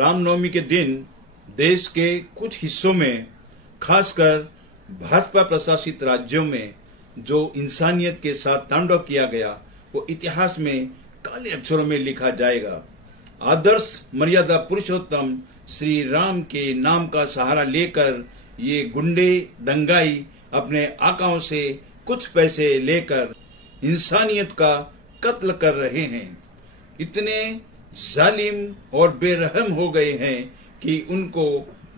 रामनवमी के दिन देश के कुछ हिस्सों में, खासकर भाजपा प्रशासित राज्यों में जो इंसानियत के साथ तांडव किया गया, वो इतिहास में काले अक्षरों में लिखा जाएगा। आदर्श मर्यादा पुरुषोत्तम श्री राम के नाम का सहारा लेकर ये गुंडे दंगाई अपने आकाओं से कुछ पैसे लेकर इंसानियत का कत्ल कर रहे हैं। इतने जालिम और बेरहम हो गए हैं कि उनको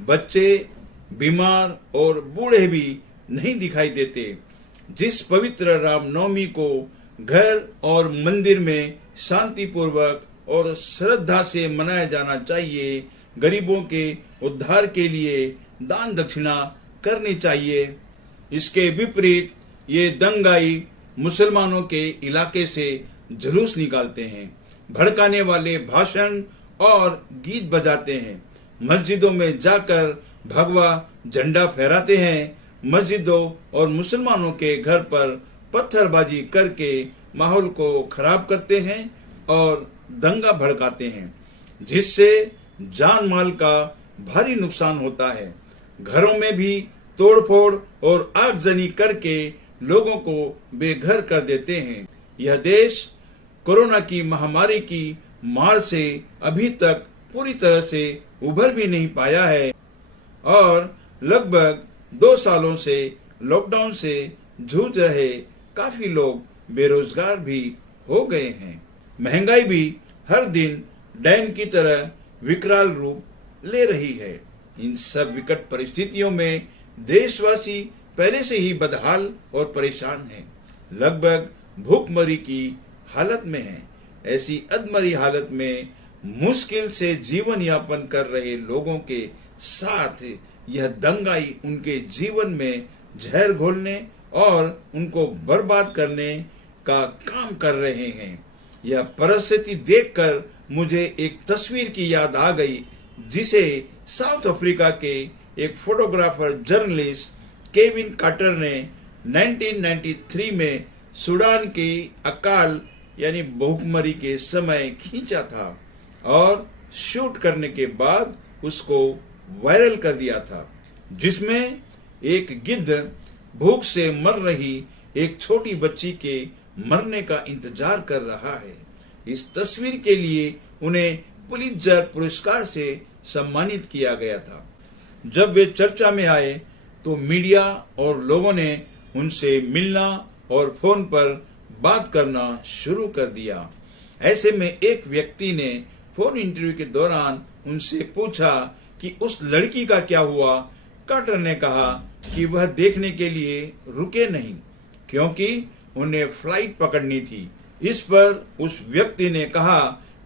बच्चे, बीमार और बूढ़े भी नहीं दिखाई देते। जिस पवित्र रामनवमी को घर और मंदिर में शांतिपूर्वक और श्रद्धा से मनाया जाना चाहिए, गरीबों के उद्धार के लिए दान दक्षिणा करनी चाहिए, इसके विपरीत ये दंगाई मुसलमानों के इलाके से जुलूस निकालते हैं, भड़काने वाले भाषण और गीत बजाते हैं, मस्जिदों में जाकर भगवा झंडा फहराते हैं, मस्जिदों और मुसलमानों के घर पर पत्थरबाजी करके माहौल को खराब करते हैं और दंगा भड़काते हैं, जिससे जान माल का भारी नुकसान होता है। घरों में भी तोड़फोड़ और आगजनी करके लोगों को बेघर कर देते हैं। यह देश कोरोना की महामारी की मार से अभी तक पूरी तरह से उभर भी नहीं पाया है और लगभग 2 सालों से लॉकडाउन से जूझ रहे काफी लोग बेरोजगार भी हो गए हैं। महंगाई भी हर दिन डैन की तरह विकराल रूप ले रही है। इन सब विकट परिस्थितियों में देशवासी पहले से ही बदहाल और परेशान हैं, लगभग भूखमरी की हालत में हैं। ऐसी अधमरी हालत में मुश्किल से जीवन यापन कर रहे लोगों के साथ यह दंगाई उनके जीवन में जहर घोलने और उनको बर्बाद करने का काम कर रहे हैं। यह परिस्थिति देखकर मुझे एक तस्वीर की याद आ गई, जिसे साउथ अफ्रीका के एक फोटोग्राफर जर्नलिस्ट केविन कार्टर ने 1993 में सूडान के अकाल यानी भूखमरी के समय खींचा था और शूट करने के बाद उसको वायरल कर दिया था, जिसमें एक गिद्ध भूख से मर रही एक छोटी बच्ची के मरने का इंतजार कर रहा है। इस तस्वीर के लिए उन्हें पुलित्जर पुरस्कार से सम्मानित किया गया था। जब वे चर्चा में आए तो मीडिया और लोगों ने उनसे मिलना और फोन पर बात करना शुरू कर दिया। ऐसे में एक व्यक्ति ने फोन इंटरव्यू के दौरान उनसे पूछा कि उस लड़की का क्या हुआ। कार्टर ने कहा कि वह देखने के लिए रुके नहीं, क्योंकि उन्हें फ्लाइट पकड़नी थी। इस पर उस व्यक्ति ने कहा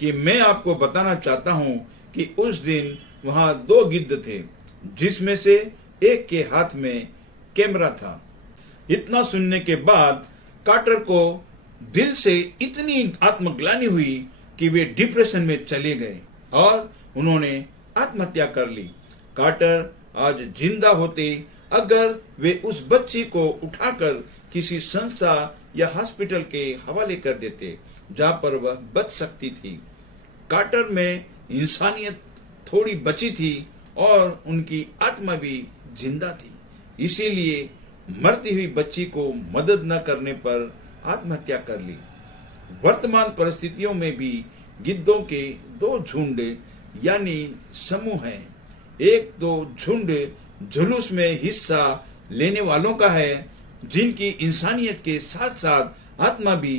कि मैं आपको बताना चाहता हूं कि उस दिन वहां 2 गिद्ध थे, जिसमें से एक के हाथ में कैमरा था। इतना सुनने के बाद कार्टर को दिल से इतनी आत्मग्लानि हुई कि वे डिप्रेशन में चले गए और उन्होंने आत्महत्या कर ली। कार्टर आज जिंदा होते अगर वे उस बच्ची को उठाकर किसी संस्था या हॉस्पिटल के हवाले कर देते जहां पर वह बच सकती थी। कार्टर में इंसानियत थोड़ी बची थी और उनकी आत्मा भी जिंदा थी, इसीलिए मरती हुई बच्ची को मदद न करने पर आत्महत्या कर ली। वर्तमान परिस्थितियों में भी गिद्धों के 2 झुंड यानी समूह हैं। एक तो झुंड जुलूस में हिस्सा लेने वालों का है, जिनकी इंसानियत के साथ साथ आत्मा भी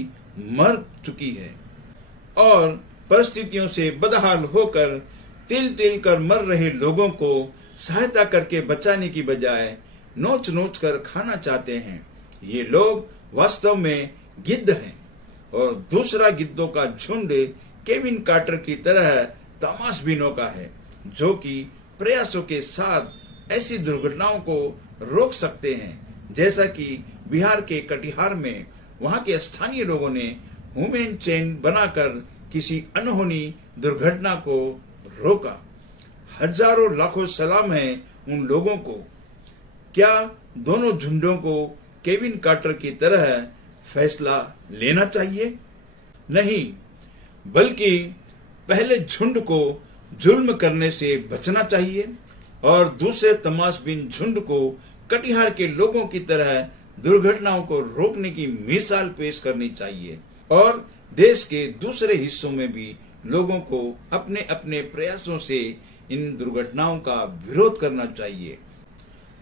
मर चुकी है और परिस्थितियों से बदहाल होकर तिल तिल कर मर रहे लोगों को सहायता करके बचाने की बजाय नोच नोच कर खाना चाहते हैं। ये लोग वास्तव में गिद्ध हैं। और दूसरा गिद्धों का झुंड केविन कार्टर की तरह तमाशबीनों का है, जो कि प्रयासों के साथ ऐसी दुर्घटनाओं को रोक सकते हैं, जैसा कि बिहार के कटिहार में वहां के स्थानीय लोगों ने ह्यूमन चेन बनाकर किसी अनहोनी दुर्घटना को रोका। हजारों लाखों सलाम है उन लोगों को। क्या दोनों झुंडों को केविन कार्टर की तरह फैसला लेना चाहिए? नहीं, बल्कि पहले झुंड को जुल्म करने से बचना चाहिए और दूसरे तमाशबीन झुंड को कटिहार के लोगों की तरह दुर्घटनाओं को रोकने की मिसाल पेश करनी चाहिए और देश के दूसरे हिस्सों में भी लोगों को अपने अपने प्रयासों से इन दुर्घटनाओं का विरोध करना चाहिए।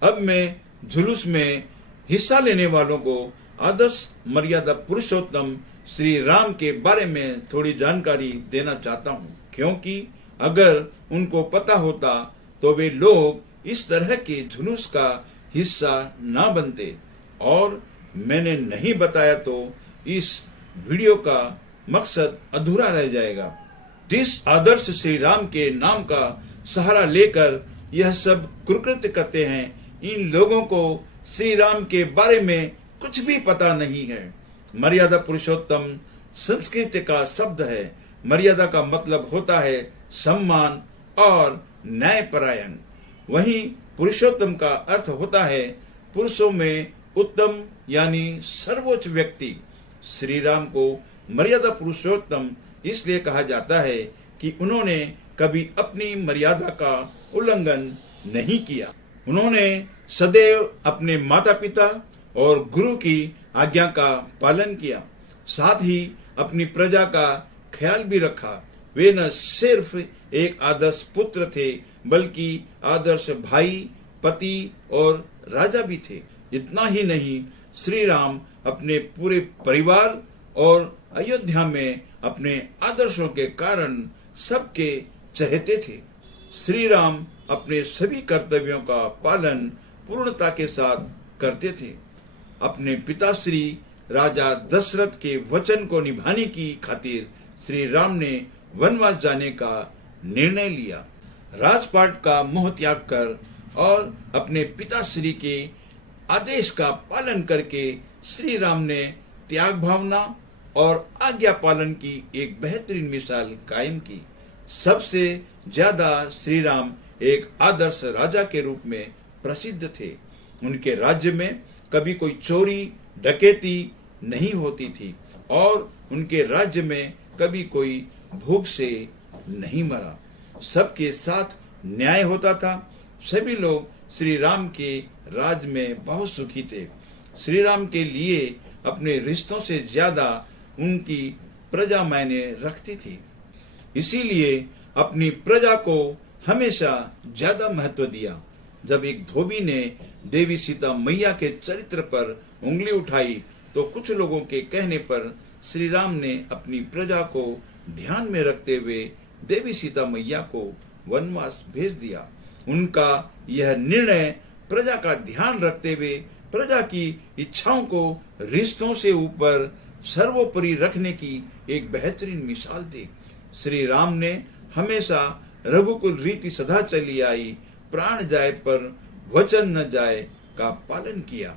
अब मैं जुलूस में हिस्सा लेने वालों को आदर्श मर्यादा पुरुषोत्तम श्री राम के बारे में थोड़ी जानकारी देना चाहता हूँ, क्योंकि अगर उनको पता होता तो वे लोग इस तरह के जुलूस का हिस्सा ना बनते, और मैंने नहीं बताया तो इस वीडियो का मकसद अधूरा रह जाएगा। जिस आदर्श श्री राम के नाम का सहारा लेकर यह सब कुकृत्य करते हैं, इन लोगों को श्री राम के बारे में कुछ भी पता नहीं है। मर्यादा पुरुषोत्तम संस्कृत का शब्द है। मर्यादा का मतलब होता है सम्मान और न्यायपरायण। वहीं पुरुषोत्तम का अर्थ होता है पुरुषों में उत्तम यानी सर्वोच्च व्यक्ति। श्री राम को मर्यादा पुरुषोत्तम इसलिए कहा जाता है कि उन्होंने कभी अपनी मर्यादा का उल्लंघन नहीं किया। उन्होंने सदैव अपने माता पिता और गुरु की आज्ञा का पालन किया, साथ ही अपनी प्रजा का ख्याल भी रखा। वे न सिर्फ एक आदर्श पुत्र थे बल्कि आदर्श भाई, पति और राजा भी थे। इतना ही नहीं, श्री राम अपने पूरे परिवार और अयोध्या में अपने आदर्शों के कारण सबके चहेते थे। श्री राम अपने सभी कर्तव्यों का पालन पूर्णता के साथ करते थे। अपने पिताश्री राजा दशरथ के वचन को निभाने की खातिर श्री राम ने वनवास जाने का निर्णय लिया। राजपाट का मोह त्याग कर और अपने पिताश्री के आदेश का पालन करके श्री राम ने त्याग भावना और आज्ञा पालन की एक बेहतरीन मिसाल कायम की। सबसे ज्यादा श्री राम एक आदर्श राजा के रूप में प्रसिद्ध थे। उनके राज्य में कभी कोई चोरी डकैती नहीं होती थी और उनके राज्य में कभी कोई भूख से नहीं मरा। सबके साथ न्याय होता था। सभी लोग श्री राम के राज में बहुत सुखी थे। श्री राम के लिए अपने रिश्तों से ज्यादा उनकी प्रजा मायने रखती थी, इसीलिए अपनी प्रजा को हमेशा ज्यादा महत्व दिया। जब एक धोबी ने देवी सीता मैया के चरित्र पर उंगली उठाई तो कुछ लोगों के कहने पर श्री राम ने अपनी प्रजा को ध्यान में रखते हुए देवी सीता मैया को वनवास भेज दिया। उनका यह निर्णय प्रजा का ध्यान रखते हुए प्रजा की इच्छाओं को रिश्तों से ऊपर सर्वोपरि रखने की एक बेहतरीन मिसाल थी। श्री राम ने हमेशा रघुकुल रीति सदा चली आई, प्राण जाए पर वचन न जाए का पालन किया।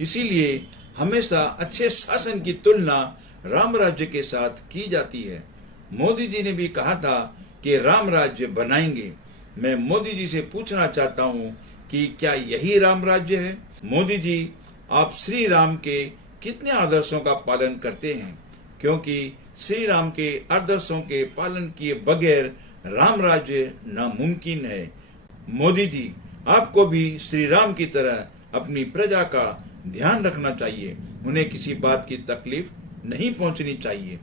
इसीलिए हमेशा अच्छे शासन की तुलना राम राज्य के साथ की जाती है। मोदी जी ने भी कहा था कि राम राज्य बनाएंगे। मैं मोदी जी से पूछना चाहता हूँ कि क्या यही राम राज्य है? मोदी जी, आप श्री राम के कितने आदर्शों का पालन करते हैं? क्योंकि श्री राम के आदर्शों के पालन किए बगैर राम राज्य नामुमकिन है। मोदी जी, आपको भी श्री राम की तरह अपनी प्रजा का ध्यान रखना चाहिए। उन्हें किसी बात की तकलीफ नहीं पहुंचनी चाहिए।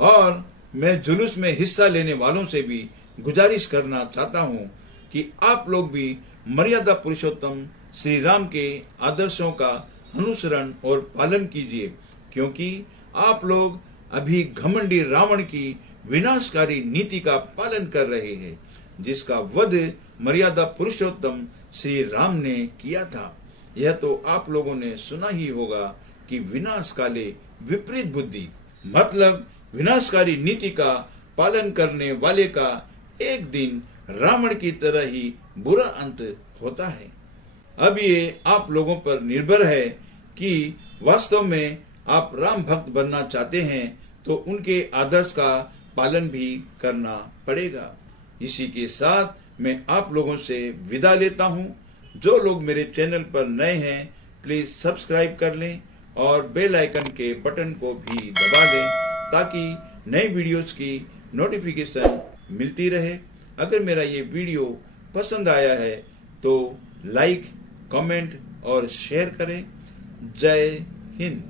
और मैं जुलूस में हिस्सा लेने वालों से भी गुजारिश करना चाहता हूं कि आप लोग भी मर्यादा पुरुषोत्तम श्री राम के आदर्शों का अनुसरण और पालन कीजिए, क्योंकि आप लोग अभी घमंडी रावण की विनाशकारी नीति का पालन कर रहे हैं, जिसका वध मर्यादा पुरुषोत्तम श्री राम ने किया था। यह तो आप लोगों ने सुना ही होगा कि विनाश काले विपरीत बुद्धि, मतलब विनाशकारी नीति का पालन करने वाले का एक दिन रावण की तरह ही बुरा अंत होता है। अब ये आप लोगों पर निर्भर है कि वास्तव में आप राम भक्त बनना चाहते हैं तो उनके आदर्श का पालन भी करना पड़ेगा। इसी के साथ मैं आप लोगों से विदा लेता हूं। जो लोग मेरे चैनल पर नए हैं प्लीज सब्सक्राइब कर लें और बेल आइकन के बटन को भी दबा दें ताकि नई वीडियोस की नोटिफिकेशन मिलती रहे। अगर मेरा ये वीडियो पसंद आया है तो लाइक, कमेंट और शेयर करें। जय हिंद।